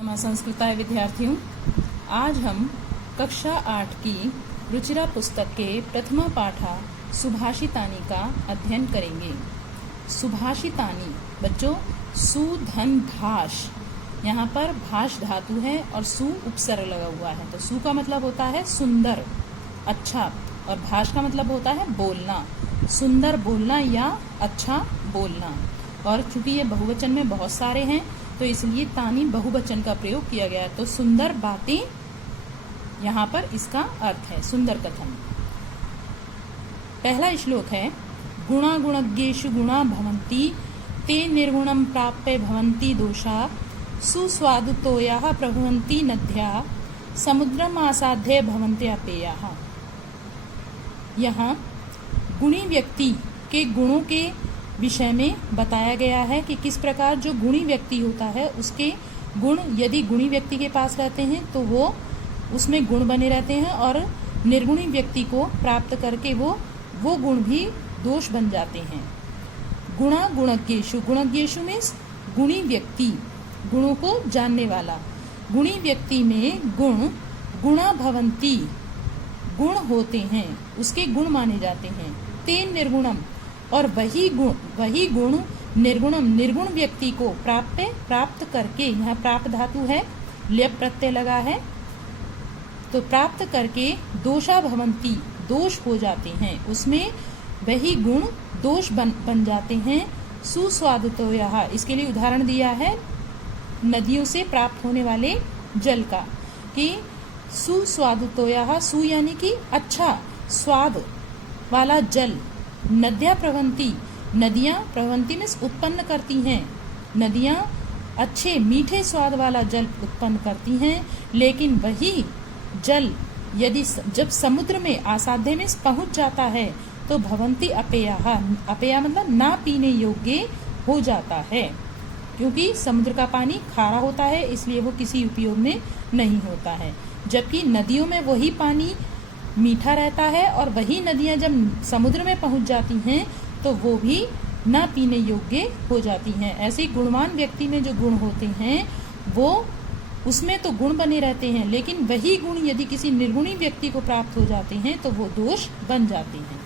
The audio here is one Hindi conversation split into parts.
संस्कृताय विद्यार्थियों, आज हम कक्षा 8 की रुचिरा पुस्तक के प्रथमा पाठा सुभाषितानि का अध्ययन करेंगे। सुभाषितानि बच्चों, सु धन भाष, यहाँ पर भाष धातु है और सु उपसर्ग लगा हुआ है। तो सु का मतलब होता है सुंदर, अच्छा, और भाष का मतलब होता है बोलना, सुंदर बोलना या अच्छा बोलना। और चूंकि ये बहुवचन में बहुत सारे हैं तो इसलिए तानी बहुवचन का प्रयोग किया गया है। तो सुंदर बातें, यहाँ पर इसका अर्थ है सुंदर कथन। पहला श्लोक है, गुणा गुणज्ञेषु गुणा भवन्ति ते निर्गुणं प्राप्य भवन्ति दोषा सुस्वादुतोयाः प्रभवन्ति नद्या समुद्रम आसाध्य भवन्त्यपेयाः। यहाँ गुणी व्यक्ति के गुणों के विषय में बताया गया है कि किस प्रकार जो गुणी व्यक्ति होता है उसके गुण यदि गुणी व्यक्ति के पास रहते हैं तो वो उसमें गुण बने रहते हैं, और निर्गुणी व्यक्ति को प्राप्त करके वो गुण भी दोष बन जाते हैं। गुणा गुणज्ञेषु, गुणज्ञेषु मीन्स गुणी व्यक्ति, गुणों को जानने वाला। गुणी व्यक्ति में गुण गुणा भवन्ति, गुण होते हैं, उसके गुण माने जाते हैं। ते निर्गुणम, और वही गुण निर्गुणम, निर्गुण व्यक्ति को प्राप्त करके, यहाँ प्राप्त धातु है, ल्यप प्रत्यय लगा है, तो प्राप्त करके दोषा भवन्ति, दोष हो जाते हैं, उसमें वही गुण दोष बन जाते हैं। सुस्वादुतोयाः, इसके लिए उदाहरण दिया है नदियों से प्राप्त होने वाले जल का, कि सुस्वादुतोयाः, सु यानी कि अच्छा, स्वाद वाला जल। नद्या प्रवन्ति, नदियां प्रवन्ति में उत्पन्न करती हैं, नदियां अच्छे मीठे स्वाद वाला जल उत्पन्न करती हैं। लेकिन वही जल यदि जब समुद्र में आसाध्य में पहुंच जाता है तो भवन्ति अपेयाः, अपेया मतलब ना पीने योग्य हो जाता है, क्योंकि समुद्र का पानी खारा होता है, इसलिए वो किसी उपयोग में नहीं होता है। जबकि नदियों में वही पानी मीठा रहता है, और वही नदियां जब समुद्र में पहुंच जाती हैं तो वो भी ना पीने योग्य हो जाती हैं। ऐसे गुणवान व्यक्ति में जो गुण होते हैं वो उसमें तो गुण बने रहते हैं, लेकिन वही गुण यदि किसी निर्गुणी व्यक्ति को प्राप्त हो जाते हैं तो वो दोष बन जाते हैं।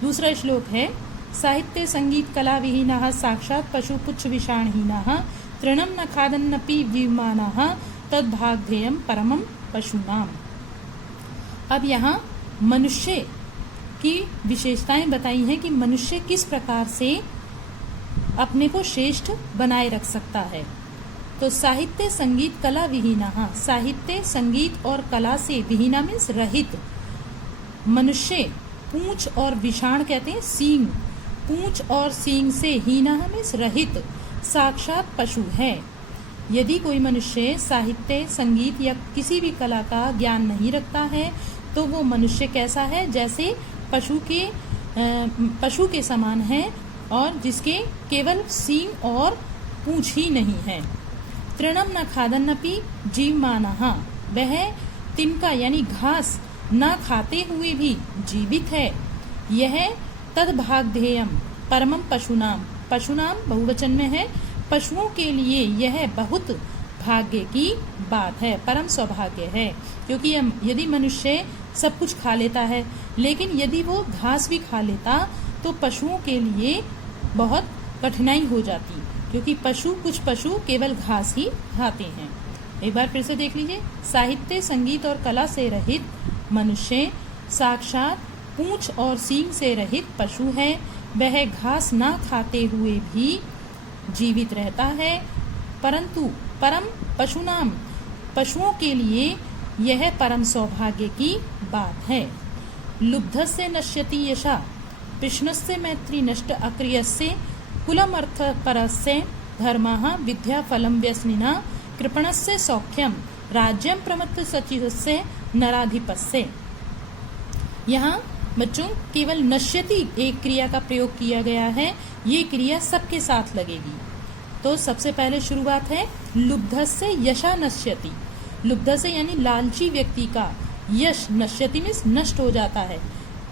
दूसरा श्लोक है, साहित्य संगीत कला विहीनाः साक्षात् पशु पुच्छ विषाणहीनाः तृणं न खादन्नपि विमानाः तद्भाग्येयं परमं पशूनाम्। अब यहाँ मनुष्य की विशेषताएं बताई हैं कि मनुष्य किस प्रकार से अपने को श्रेष्ठ बनाए रख सकता है। तो साहित्य संगीत कला विहीना, साहित्य संगीत और कला से, विहीना मीन्स रहित, मनुष्य पूंछ और विषाण कहते हैं सींग, पूंछ और सींग से, हीना मीन्स रहित, साक्षात पशु है। यदि कोई मनुष्य साहित्य संगीत या किसी भी कला का ज्ञान नहीं रखता है तो वो मनुष्य कैसा है, जैसे पशु के समान है, और जिसके केवल सींग और पूंछ ही नहीं है। तृणम न खादन्नपि जीवमानः, वह तिनका यानी घास न खाते हुए भी जीवित है। यह तद्भाग्येयम परमं पशूनाम, पशूनाम बहुवचन में है, पशुओं के लिए यह बहुत भाग्य की बात है, परम सौभाग्य है। क्योंकि यदि मनुष्य सब कुछ खा लेता है, लेकिन यदि वो घास भी खा लेता तो पशुओं के लिए बहुत कठिनाई हो जाती, क्योंकि कुछ पशु केवल घास ही खाते हैं। एक बार फिर से देख लीजिए, साहित्य संगीत और कला से रहित मनुष्य साक्षात पूंछ और सींग से रहित पशु है। वह घास ना खाते हुए भी जीवित रहता है, परंतु परम पशुनाम, पशुओं के लिए यह परम सौभाग्य की बात है। लुब्धस्य नश्यति यशा, कृष्णस्य मैत्री नष्ट अक्रियस्य कुलम अर्थ परस्य धर्मः विद्या फलम व्यसनिना कृपणस्य सौख्यम राज्यम प्रमत्त सचितस्य नराधिपस्य। यहाँ बच्चों केवल नश्यति एक क्रिया का प्रयोग किया गया है, ये क्रिया सबके साथ लगेगी। तो सबसे पहले शुरुआत है लुब्धस्य यशा नश्यति, लुब्धस्य यानी लालची व्यक्ति का यश, नश्यति मीन्स नष्ट हो जाता है।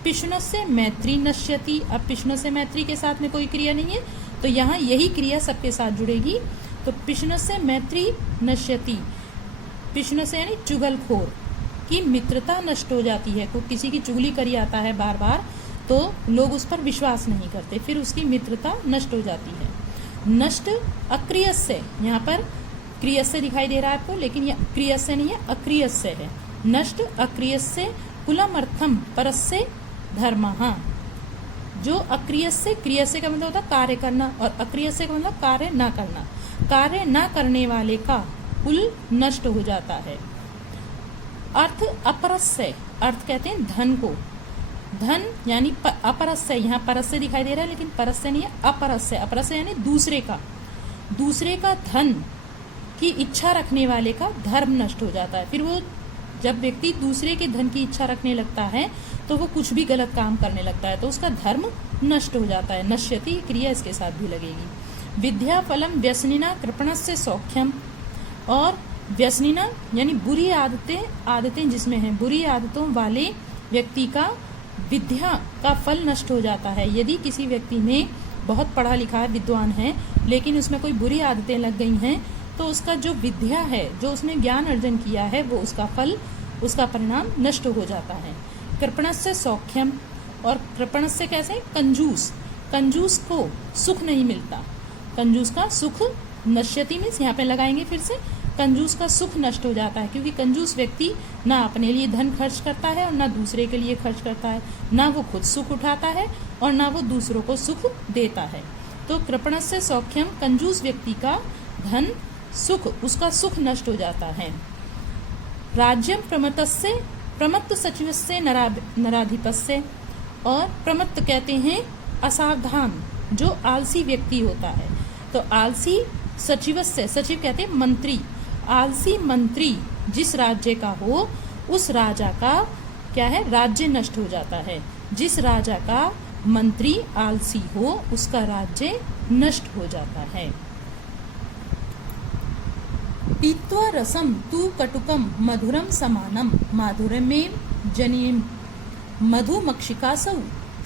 पिष्णस्य मैत्री नश्यति, अब पिष्णस्य मैत्री के साथ में कोई क्रिया नहीं है तो यहाँ यही क्रिया सबके साथ जुड़ेगी। तो पिशुनस्य मैत्री नश्यति, पिशुनस्य यानी चुगलखोर की मित्रता नष्ट हो जाती है। कोई किसी की चुगली करी आता है बार बार तो लोग उस पर विश्वास नहीं करते, फिर उसकी मित्रता नष्ट हो जाती है। नष्ट अक्रियस्य, यहाँ पर क्रियस्य दिखाई दे रहा है आपको, लेकिन यह क्रियस्य नहीं है, अक्रियस्य है। नष्ट अक्रियस्य कुलम अर्थम परस्य धर्मः। जो अक्रियस्य, क्रियस्य का मतलब होता है कार्य करना और अक्रियस्य का मतलब कार्य न करना। कार्य न करने वाले का कुल नष्ट हो जाता है। अर्थ अपरस्य, अर्थ कहते हैं धन को, धन यानी अपरस्य, यहाँ परस्य दिखाई दे रहा है लेकिन परस्य नहीं है, अपरस्य। अपरस्य यानी दूसरे का, दूसरे का धन की इच्छा रखने वाले का धर्म नष्ट हो जाता है। फिर वो जब व्यक्ति दूसरे के धन की इच्छा रखने लगता है तो वो कुछ भी गलत काम करने लगता है, तो उसका धर्म नष्ट हो जाता है। नश्यति क्रिया इसके साथ भी लगेगी। विद्या फलम व्यसनिना कृपणस्य सौख्यम, और व्यसनिना यानी बुरी आदतें, आदतें जिसमें हैं बुरी आदतों वाले व्यक्ति का विद्या का फल नष्ट हो जाता है। यदि किसी व्यक्ति में बहुत पढ़ा लिखा है, विद्वान है, लेकिन उसमें कोई बुरी आदतें लग गई हैं तो उसका जो विद्या है, जो उसने ज्ञान अर्जन किया है, वो उसका फल, उसका परिणाम नष्ट हो जाता है। कृपणस्य सौख्यम, और कृपणस्य कैसे, कंजूस, कंजूस को सुख नहीं मिलता, कंजूस का सुख नश्यति मीन्स यहाँ पे लगाएंगे फिर से, कंजूस का सुख नष्ट हो जाता है, क्योंकि कंजूस व्यक्ति ना अपने लिए धन खर्च करता है और ना दूसरे के लिए खर्च करता है, ना वो खुद सुख उठाता है और ना वो दूसरों को सुख देता है। तो कृपणस्य सौख्यम, कंजूस व्यक्ति का धन सुख, उसका सुख नष्ट हो जाता है। राज्यम प्रमत्तस्य, प्रमत्त सचिवस्य नराधिपस्य, और प्रमत्त कहते हैं असावधान, जो आलसी व्यक्ति होता है। तो आलसी सचिवस्य, सचिव कहते हैं मंत्री, आलसी मंत्री जिस राज्य का हो उस राजा का क्या है, राज्य नष्ट हो जाता है। जिस राजा का मंत्री आलसी हो उसका राज्य नष्ट हो जाता है। पीत्वा रसम तु कटुकम मधुरम समानम, माधुर्यमेव जनिम मधुमक्षिकासौ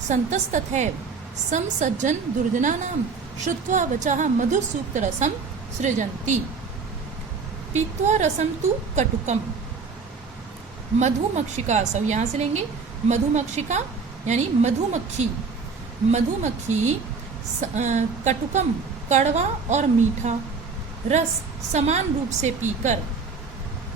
संतस्तथैव सम सज्जन दुर्जनानाम श्रुत्वा वचः मधुर सूक्त रसम सृजन्ति। पीत्वा रसम तु कटुकम, मधुमक्षिकासौ, यहाँ से लेंगे मधुमक्षिका यानी मधुमक्खी, मधुमक्खी कटुकम कड़वा और मीठा रस समान रूप से पीकर,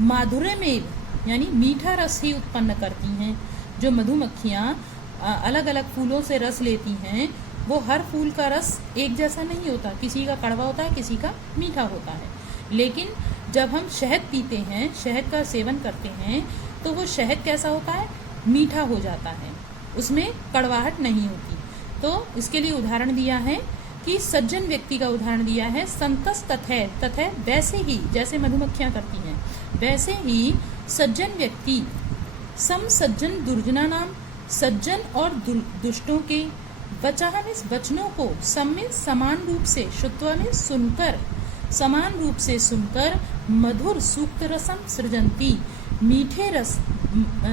माधुर्यमेव यानी मीठा रस ही उत्पन्न करती हैं। जो मधुमक्खियाँ अलग अलग फूलों से रस लेती हैं, वो हर फूल का रस एक जैसा नहीं होता, किसी का कड़वा होता है, किसी का मीठा होता है। लेकिन जब हम शहद पीते हैं, शहद का सेवन करते हैं, तो वो शहद कैसा होता है, मीठा हो जाता है, उसमें कड़वाहट नहीं होती। तो इसके लिए उदाहरण दिया है कि सज्जन व्यक्ति का उदाहरण दिया है, संतस तथै, तथै वैसे ही जैसे मधुमक्खियां करती हैं वैसे ही सज्जन व्यक्ति, सम सज्जन दुर्जना नाम, सज्जन और दुष्टों के, वचः में वचनों को, सम में समान रूप से, श्रुत्वा में सुनकर, समान रूप से सुनकर, मधुर सूक्त रसम सृजन्ति मीठे रस,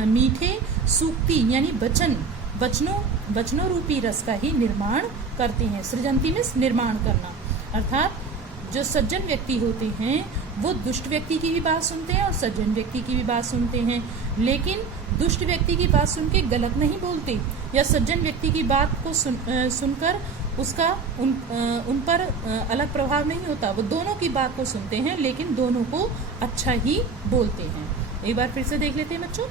मीठे सूक्ति यानी वचन, वचनों रूपी रस का ही निर्माण करते हैं। सृजन्ति में निर्माण करना, अर्थात जो सज्जन व्यक्ति होते हैं वो दुष्ट व्यक्ति की भी बात सुनते हैं और सज्जन व्यक्ति की भी बात सुनते हैं, लेकिन दुष्ट व्यक्ति की बात सुन के गलत नहीं बोलते, या सज्जन व्यक्ति की बात को सुनकर उसका उन पर अलग प्रभाव नहीं होता। वो दोनों की बात को सुनते हैं लेकिन दोनों को अच्छा ही बोलते हैं। एक बार फिर से देख लेते हैं बच्चों।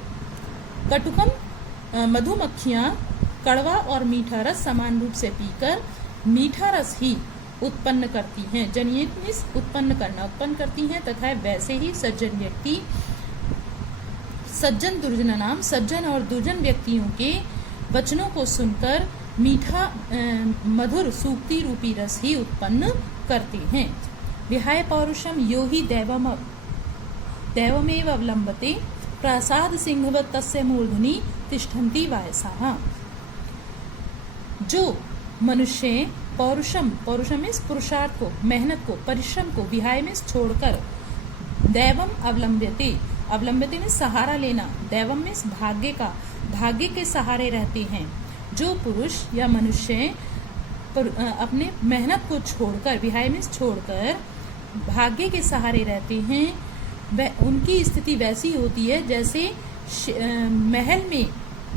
कटुकम, मधुमक्खियाँ कड़वा और मीठा रस समान रूप से पीकर मीठा रस ही उत्पन्न करती हैं, जनियत मीन्स उत्पन्न करना, उत्पन्न करती हैं। तथा वैसे ही सज्जन व्यक्ति, सज्जन दुर्जन नाम, सज्जन और दुर्जन व्यक्तियों के वचनों को सुनकर मीठा मधुर सूक्ति रूपी रस ही उत्पन्न करते हैं। विहाय पौरुषम यो ही दैवमेव अवलंबते प्रासाद सिंहवत तस्य मूर्धनि तिष्ठन्ति वायसाः। जो मनुष्य पौरुषम, पौरुषम में पुरुषार्थ को, मेहनत को, परिश्रम को, विहाय में छोड़कर, दैवम अवलंब्यते, अवलंब्यते में सहारा लेना, दैवम में भाग्य का, भाग्य के सहारे रहते हैं। जो पुरुष या मनुष्य अपने मेहनत को छोड़कर, विहाय में छोड़कर भाग्य के सहारे रहते हैं वह उनकी स्थिति वैसी होती है जैसे महल में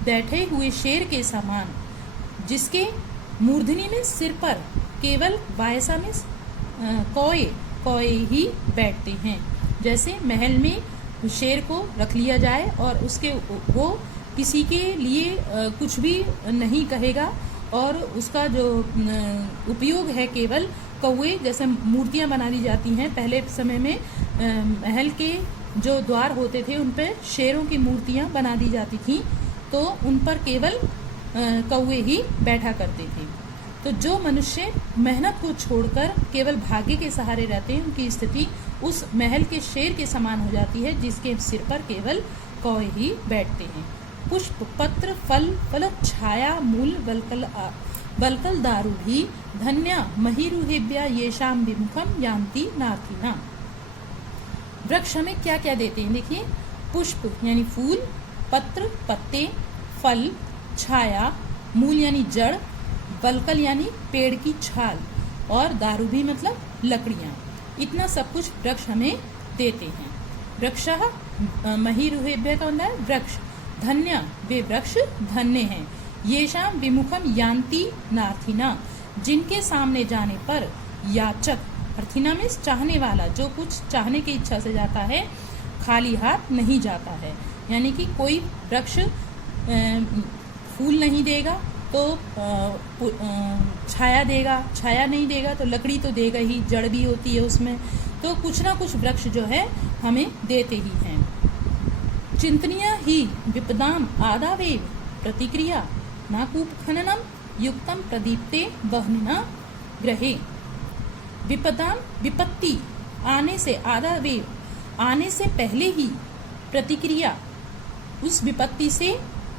बैठे हुए शेर के समान, जिसके मूर्धनी में सिर पर केवल वायसा में कोए ही बैठते हैं। जैसे महल में शेर को रख लिया जाए और उसके वो किसी के लिए कुछ भी नहीं कहेगा और उसका जो उपयोग है केवल कौए, जैसे मूर्तियां बना दी जाती हैं पहले समय में, महल के जो द्वार होते थे उन पर शेरों की मूर्तियां बना दी जाती थी, तो उन पर केवल कौए ही बैठा करते थे। तो जो मनुष्य मेहनत को छोड़कर केवल भाग्य के सहारे रहते हैं उनकी स्थिति उस महल के शेर के समान हो जाती है जिसके सिर पर केवल कौए ही बैठते हैं। पुष्प पत्र फल फल छाया मूल वल्कल दारू भी धन्या महिरुहेभ्या येषाम विमुखम यान्ति नाथिना। वृक्ष हमें क्या क्या देते हैं, देखिए, पुष्प यानी फूल, पत्र पत्ते, फल, छाया, मूल यानी जड़, वल्कल यानी पेड़ की छाल, और दारू भी मतलब लकड़ियां। इतना सब कुछ वृक्ष हमें देते हैं। वृक्षः महिरुहेभ्यः का मतलब वृक्ष, धन्य वे वृक्ष धन्य हैं, येषाम विमुखम यान्ति नार्थिना जिनके सामने जाने पर याचक, अर्थिना में चाहने वाला, जो कुछ चाहने की इच्छा से जाता है खाली हाथ नहीं जाता है। यानी कि कोई वृक्ष फूल नहीं देगा तो छाया देगा, छाया नहीं देगा तो लकड़ी तो देगा ही, जड़ भी होती है उसमें, तो कुछ ना कुछ वृक्ष जो है हमें देते ही हैं। चिंतनीय ही विपदाम आदावेव प्रतिक्रिया नाकूप खननम युक्तम प्रदीप्ते वह्निना ग्रहे। विपदाम विपत्ति आने से, आदावेव आने से पहले ही, प्रतिक्रिया उस विपत्ति से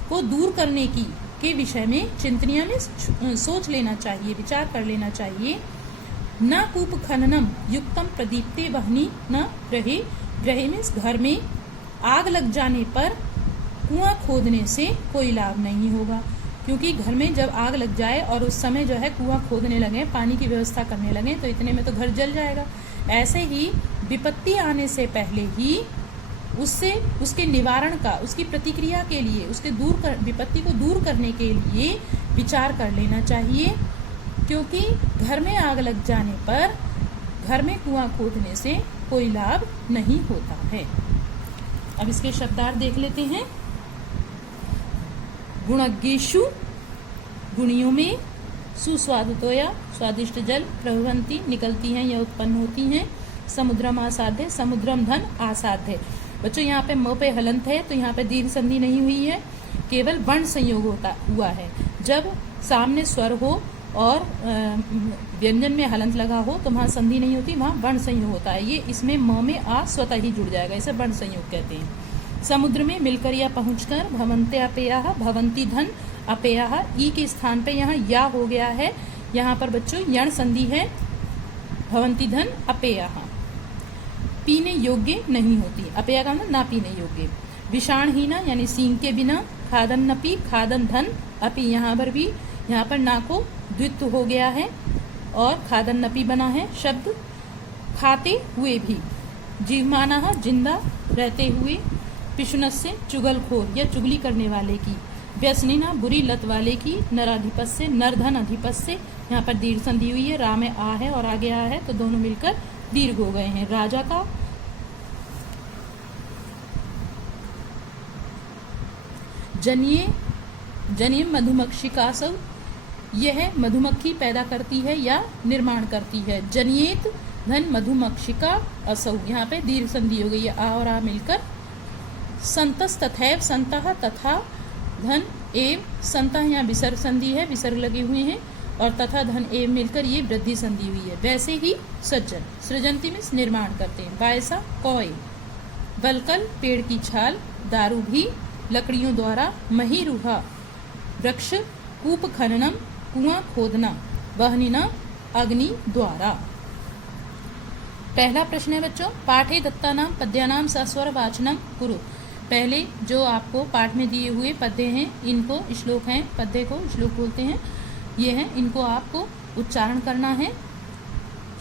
को दूर करने की के विषय में चिंतनीय में सोच लेना चाहिए, विचार कर लेना चाहिए। न कूप खननम युक्तम प्रदीप्ते वह्नि न ग्रहे। ग्रहे में घर में आग लग जाने पर कुआं खोदने से कोई लाभ नहीं होगा, क्योंकि घर में जब आग लग जाए और उस समय जो है कुआं खोदने लगे, पानी की व्यवस्था करने लगे, तो इतने में तो घर जल जाएगा। ऐसे ही विपत्ति आने से पहले ही उससे उसके निवारण का, उसकी प्रतिक्रिया के लिए, उसके विपत्ति को दूर करने के लिए विचार कर लेना चाहिए, क्योंकि घर में आग लग जाने पर घर में कुआं खोदने से कोई लाभ नहीं होता है। अब इसके शब्दार्थ देख लेते हैं। गुणज्ञेषु गुणियों में, सुस्वादुतोया स्वादिष्ट जल, प्रभवंती निकलती हैं या उत्पन्न होती हैं, समुद्रम आसाध्य, समुद्रम धन आसाध्य। बच्चों यहाँ पे म पे हलंत है तो यहाँ पे दीर्घ संधि नहीं हुई है, केवल वर्ण संयोग हुआ है। जब सामने स्वर हो और व्यंजन में हलंत लगा हो तो वहाँ संधि नहीं होती, वहाँ वर्ण संयोग होता है। ये इसमें म में आ स्वतः ही जुड़ जाएगा, इसे वर्ण संयोग कहते हैं। समुद्र में मिलकर या पहुंचकर, भवन्ते अपेयः, भवन्ति धन अपेयः, ई के स्थान पे यहाँ या हो गया है। यहाँ पर बच्चों यण संधि है, भवन्ति धन अपेयः। पीने योग्य नहीं होती, अपेय का मतलब ना पीने योग्य। विषाणहीना यानी सींग के बिना, खादन नपी, खादन धन अपी, यहाँ पर भी, यहाँ पर ना को द्वित्व हो गया है और खादन नपी बना है शब्द। खाते हुए भी, जीवमाना जिंदा रहते हुए, पिशुनस्य चुगलखोर या चुगली करने वाले की, व्यसनिना बुरी लत वाले की, नराधिपत से, नरधन अधिपत से, यहाँ पर दीर्घ संधि हुई है, रा में आ है और आगे आ है तो दोनों मिलकर दीर्घ हो गए हैं। राजा का जनिये मधुमक्षिका सब, यह मधुमक्खी पैदा करती है या निर्माण करती है। जनियेत धन मधुमक्षिका असौ, यहाँ पे दीर्घ संधि हो गई है, आ और आ मिलकर। संतस तथैव, संतः तथा धन एव, संतः यहाँ विसर्ग संधि है, विसर्ग लगे हुए हैं, और तथा धन एव मिलकर ये वृद्धि संधि हुई है। वैसे ही सज्जन, सृजंती में निर्माण करते हैं। वायसा कौए, वल्कल पेड़ की छाल, दारू भी लकड़ियों द्वारा, महिरुहा वृक्ष, कूप खननम कुआं खोदना, वह्निना अग्नि द्वारा। पहला प्रश्न है बच्चों, पाठे दत्तानाम पद्यानाम सस्वर वाचनम कुरु। पहले जो आपको पाठ में दिए हुए पद्य हैं, इनको श्लोक हैं, पद्य को श्लोक बोलते हैं, ये हैं, इनको आपको उच्चारण करना है।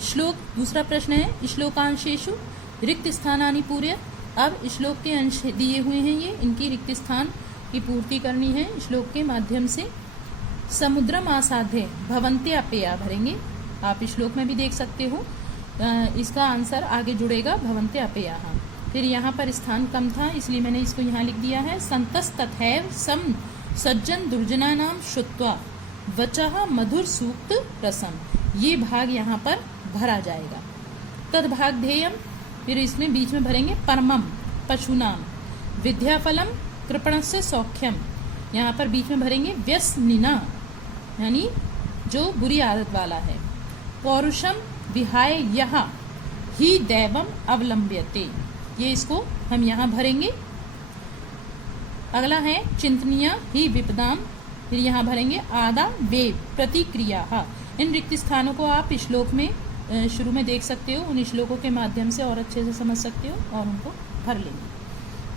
श्लोक, दूसरा प्रश्न है श्लोकांशेषु रिक्त स्थानानि पूर्य। अब श्लोक के अंश दिए हुए हैं, ये इनकी रिक्त स्थान की पूर्ति करनी है श्लोक के माध्यम से। समुद्रम आसाध्य भवन्ते अपेया भरेंगे, आप श्लोक में भी देख सकते हो। इसका आंसर आगे जुड़ेगा भवन्ते अपेया। फिर यहाँ पर स्थान कम था इसलिए मैंने इसको यहाँ लिख दिया है। संतस तथैव सम सज्जन दुर्जनानाम श्रुत्वा वचः मधुर सूक्त रसम, ये भाग यहाँ पर भरा जाएगा। तद भाग ध्येयम, फिर इसमें बीच में भरेंगे परमम पशुनाम, विद्याफलम कृपणस्य सौख्यम, यहाँ पर बीच में भरेंगे व्यसनिना यानी जो बुरी आदत वाला है। पौरुषम विहाय यह ही दैवम अवलंब्यते, ये इसको हम यहाँ भरेंगे। अगला है चिंतनीय ही विपदाम, फिर यहाँ भरेंगे आदा वे प्रतिक्रिया। इन रिक्त स्थानों को आप श्लोक में शुरू में देख सकते हो, उन श्लोकों के माध्यम से और अच्छे से समझ सकते हो और उनको भर लेंगे।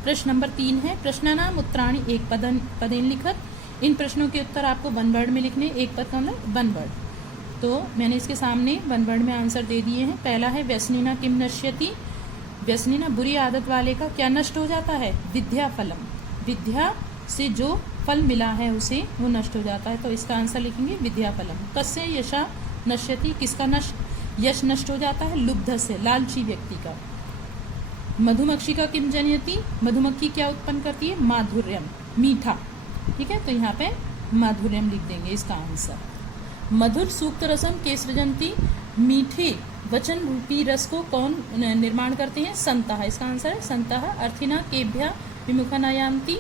प्रश्न नंबर 3 है प्रश्नानाम उत्तराणि एक पदेन लिखत। इन प्रश्नों के उत्तर आपको वन वर्ड में लिखने, एक पद का मतलब वन वर्ड। तो मैंने इसके सामने वन वर्ड में आंसर दे दिए हैं। पहला है व्यसनिना किम नश्यति, व्यसनिना बुरी आदत वाले का क्या नष्ट हो जाता है? विद्या फलम, विद्या से जो फल मिला है उसे वो नष्ट हो जाता है, तो इसका आंसर लिखेंगे विद्या फलम। कस्य यशा नश्यति, किसका यश नष्ट हो जाता है? लुब्ध से, लालची व्यक्ति का। मधुमक्षी का किम जनयति, मधुमक्खी क्या उत्पन्न करती है? माधुर्यम, मीठा। ठीक है, तो यहाँ पे माधुर्यम लिख देंगे इसका आंसर। मधुर सूक्त रसम के सृजंती, मीठे वचन रूपी रस को कौन निर्माण करते हैं? संतः, इसका आंसर है संतः। अर्थिना केभ्य विमुखनायान्ति,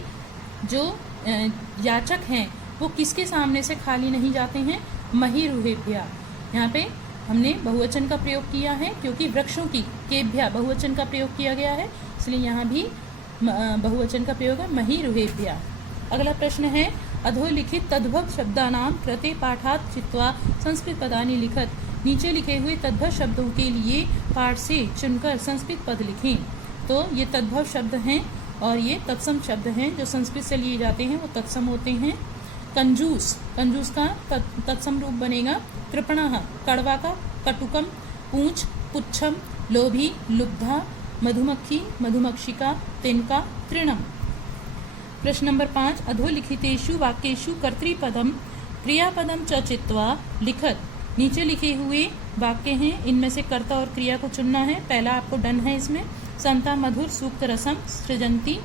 जो याचक हैं वो किसके सामने से खाली नहीं जाते हैं? महिरुहेभ्य, यहाँ पे हमने बहुवचन का प्रयोग किया है क्योंकि वृक्षों की केभ्य बहुवचन का प्रयोग किया गया है, इसलिए यहाँ भी बहुवचन का प्रयोग है महिरुहेभ्य। अगला प्रश्न है अधोलिखित तद्भव शब्दानाम कृते पाठात् चित्वा संस्कृत पदानि लिखत। नीचे लिखे हुए तद्भव शब्दों के लिए पाठ से चुनकर संस्कृत पद लिखें। तो ये तद्भव शब्द हैं और ये तत्सम शब्द हैं, जो संस्कृत से लिए जाते हैं वो तत्सम होते हैं। कंजूस, कंजूस का तत्सम रूप बनेगा कृपणः, कड़वा का कटुकम, पूंछ पुच्छम, लोभी लुब्धा, मधुमक्खी मधुमक्षिका, तिनका तृणम। प्रश्न नंबर 5 अधोलिखितेषु वाक्येषु कर्तृपदम क्रियापदम च चित्वा लिखत। नीचे लिखे हुए वाक्य हैं, इनमें से कर्ता और क्रिया को चुनना है। पहला आपको डन है इसमें, संता मधुर सूक्त रसम सृजंती,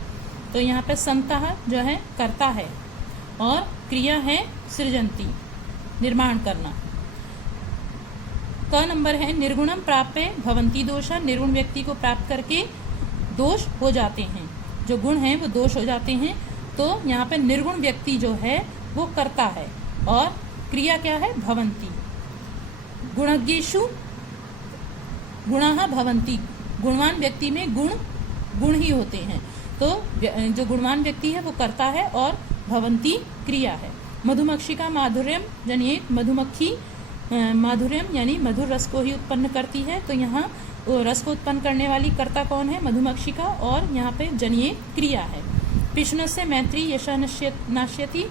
तो यहाँ पे संता जो है कर्ता है और क्रिया है सृजंती, निर्माण करना। क नंबर है निर्गुणम प्राप्य भवंती दोषा, निर्गुण व्यक्ति को प्राप्त करके दोष हो जाते हैं, जो गुण हैं वो दोष हो जाते हैं। तो यहाँ पे निर्गुण व्यक्ति जो है वो करता है और क्रिया क्या है? भवंती। गुणज्ञेषु गुणाः भवन्ति, गुणवान व्यक्ति में गुण ही होते हैं, तो जो गुणवान व्यक्ति है वो करता है और भवंती क्रिया है। मधुमक्षी का माधुर्यम जनिए, मधुमक्खी माधुर्यम यानी मधुर रस को ही उत्पन्न करती है, तो यहाँ रस को उत्पन्न करने वाली कर्ता कौन है? मधुमक्षी का, और यहाँ पे जनिए क्रिया है। पिष्णस्य मैत्री यशा नाश्यति,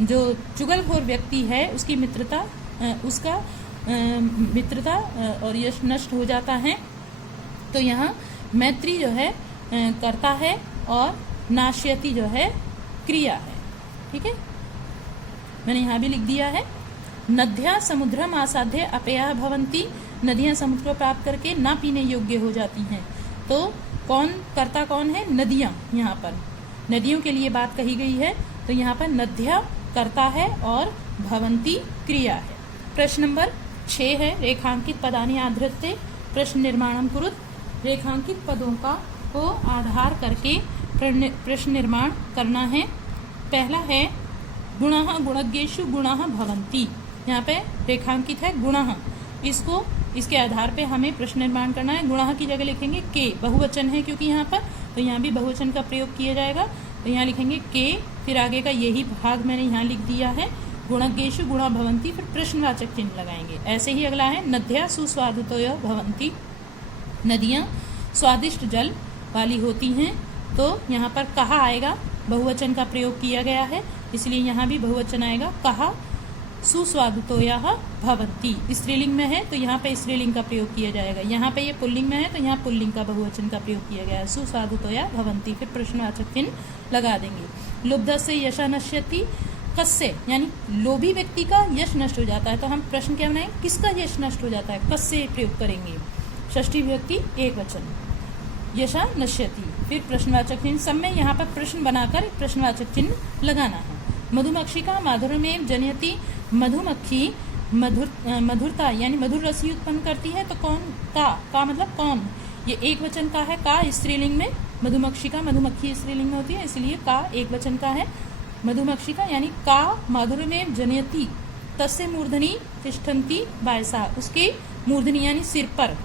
जो चुगलखोर व्यक्ति है उसकी मित्रता उसका मित्रता और यश नष्ट हो जाता है, तो यहाँ मैत्री जो है कर्ता है और नाश्यति जो है क्रिया है। ठीक है, मैंने यहाँ भी लिख दिया है। नद्या समुद्रम आसाध्य अपेया भवंती, नदियाँ समुद्र को प्राप्त करके ना पीने योग्य हो जाती हैं, तो कौन कर्ता कौन है? नदियाँ। यहाँ पर नदियों के लिए बात कही गई है, तो यहाँ पर नद्या कर्ता है और भवंती क्रिया है। प्रश्न नंबर 6 है रेखांकित पदानि आधृत्य प्रश्न निर्माणम कुरुत। रेखांकित पदों का को आधार करके प्रश्न निर्माण करना है। पहला है गुणः गुणज्ञेषु गुणाः भवन्ति, यहाँ पे रेखांकित है गुणः, इसको इसके आधार पे हमें प्रश्न निर्माण करना है। गुणः की जगह लिखेंगे के, बहुवचन है क्योंकि यहाँ पर, तो यहाँ भी बहुवचन का प्रयोग किया जाएगा, तो यहाँ लिखेंगे के, फिर आगे का यही भाग मैंने यहाँ लिख दिया है गुणज्ञेषु गुणा भवन्ति, फिर प्रश्नवाचक चिन्ह लगाएंगे। ऐसे ही अगला है नद्या सुस्वादुतय भवन्ति, नदियाँ स्वादिष्ट जल वाली होती हैं, तो यहाँ पर कहा आएगा, बहुवचन का प्रयोग किया गया है इसलिए यहाँ भी बहुवचन आएगा। कहा सुस्वादुतोयः भवन्ति। स्त्रीलिंग में है तो यहाँ पे स्त्रीलिंग का प्रयोग किया जाएगा, यहाँ पे ये पुल्लिंग में है तो यहाँ पुल्लिंग का बहुवचन का प्रयोग किया गया है। सुस्वादुतोयः भवन्ति, फिर प्रश्नवाचक चिन्ह लगा देंगे। लुब्धस्य यशः नश्यति, कस्य यानी लोभी व्यक्ति का यश नष्ट हो जाता है, तो हम प्रश्न क्या बनाएंगे, किसका यश नष्ट हो जाता है, कस्य प्रयोग करेंगे। षष्ठी विभक्ति एक वचन, यशः नश्यति, फिर प्रश्नवाचक चिन्ह। सब में यहाँ पर प्रश्न बनाकर प्रश्नवाचक चिन्ह लगाना है। मधुमक्षिका माधुर्यमेव जनयति, मधुमक्खी मधुरता यानी मधुर रसी उत्पन्न करती है, तो कौन, का मतलब कौन, ये एक वचन का है, का स्त्रीलिंग में, मधुमक्षिका मधुमक्खी स्त्रीलिंग में होती है इसलिए का एक वचन का है। मधुमक्षिका यानी का माधुर्यमेव जनयति, तस्य मूर्धनि तिष्ठन्ति वायसा, उसके मूर्धनि यानी सिर पर,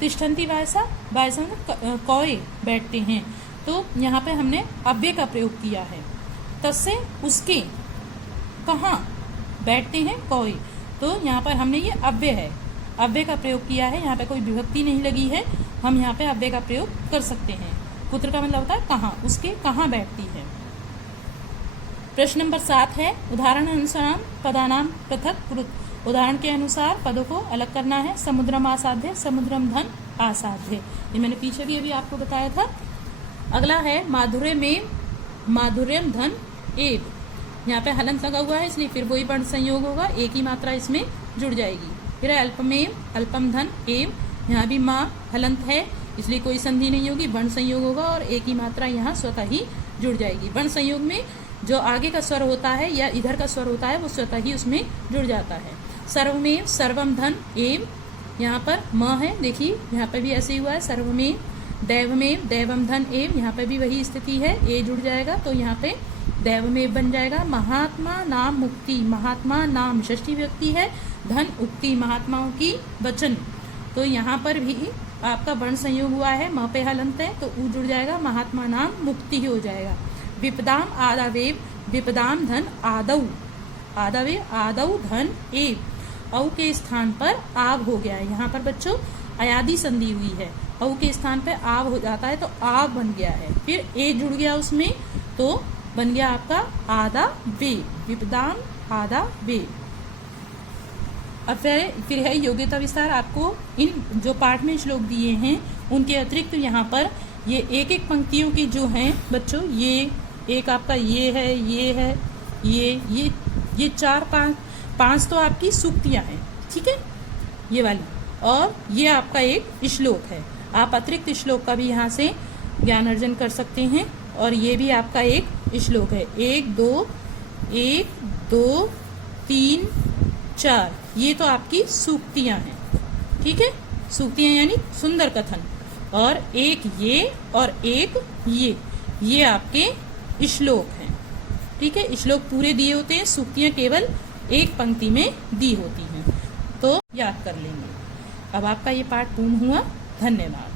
तिष्ठन्ति वायसा, वायसा मतलब कौए बैठते हैं, तो यहाँ पे हमने अव्यय का प्रयोग किया है। तस्य उसके, कहाँ बैठते हैं कौए, तो यहाँ पर हमने ये अव्यय है, अव्यय का प्रयोग किया है, यहाँ पे कोई विभक्ति नहीं लगी है, हम यहाँ पे अव्यय का प्रयोग कर सकते हैं। पुत्र का मतलब होता है कहाँ, उसके कहाँ बैठती है। प्रश्न नंबर 7 है, उदाहरण अनुसार पदानाम पृथक कुरुत, उदाहरण के अनुसार पदों को अलग करना है। समुद्रम आसाध्य, समुद्रम धन आसाध्य, ये मैंने पीछे भी अभी आपको बताया था। अगला है माधुर्य में, माधुर्यम धन एव, यहाँ पे हलंत लगा हुआ है इसलिए फिर वही वर्ण संयोग होगा, एक ही मात्रा इसमें जुड़ जाएगी। फिर अल्पमेव, अल्पम धन एव, यहाँ भी माँ हलंत है इसलिए कोई संधि नहीं होगी, वर्ण संयोग होगा और एक ही मात्रा यहाँ स्वतः ही जुड़ जाएगी। वर्ण संयोग में जो आगे का स्वर होता है या इधर का स्वर होता है वो स्वतः ही उसमें जुड़ जाता है। सर्वमेव, सर्वम धन एव, यहाँ पर म है, देखिए यहाँ पर भी ऐसे ही हुआ है, सर्वमेव। दैवमेव, दैवम धन एव, यहाँ पे भी वही स्थिति है, ए जुड़ जाएगा तो यहाँ पे दैवमेव बन जाएगा। महात्मा नाम मुक्ति, महात्मा नाम षष्ठी व्यक्ति है, धन उक्ति महात्माओं की वचन, तो यहाँ पर भी आपका वर्ण संयोग हुआ है, म पे हलंत है तो ऊ जुड़ जाएगा, महात्मा नाम मुक्ति ही हो जाएगा। विपदाम आदावेव, विपदाम धन आदौ, आदावे आदौ धन एव, औ के स्थान पर आव हो गया है, यहाँ पर बच्चों अयादी संधि हुई है, औ के स्थान पर आव हो जाता है तो आव बन गया है, फिर ए जुड़ गया उसमें तो बन गया आपका आदा वे, विपदाम आदा वे। अब फिर है योग्यता विस्तार। आपको इन जो पाठ में श्लोक दिए हैं उनके अतिरिक्त यहाँ पर ये एक एक पंक्तियों की जो हैं बच्चों, ये एक आपका ये है, ये है, ये 4-5 तो आपकी सूक्तियाँ हैं, ठीक है, ये वाली, और ये आपका एक श्लोक है। आप अतिरिक्त श्लोक का भी यहाँ से ज्ञान अर्जन कर सकते हैं, और ये भी आपका एक श्लोक है। 1 2 3 4, ये तो आपकी सूक्तियाँ हैं, ठीक है, सूक्तियाँ यानी सुंदर कथन, और एक ये और एक ये आपके श्लोक हैं, ठीक है। श्लोक पूरे दिए होते हैं, सूक्तियाँ केवल एक पंक्ति में दी होती हैं, तो याद कर लेंगे। अब आपका ये पाठ पूर्ण हुआ, धन्यवाद।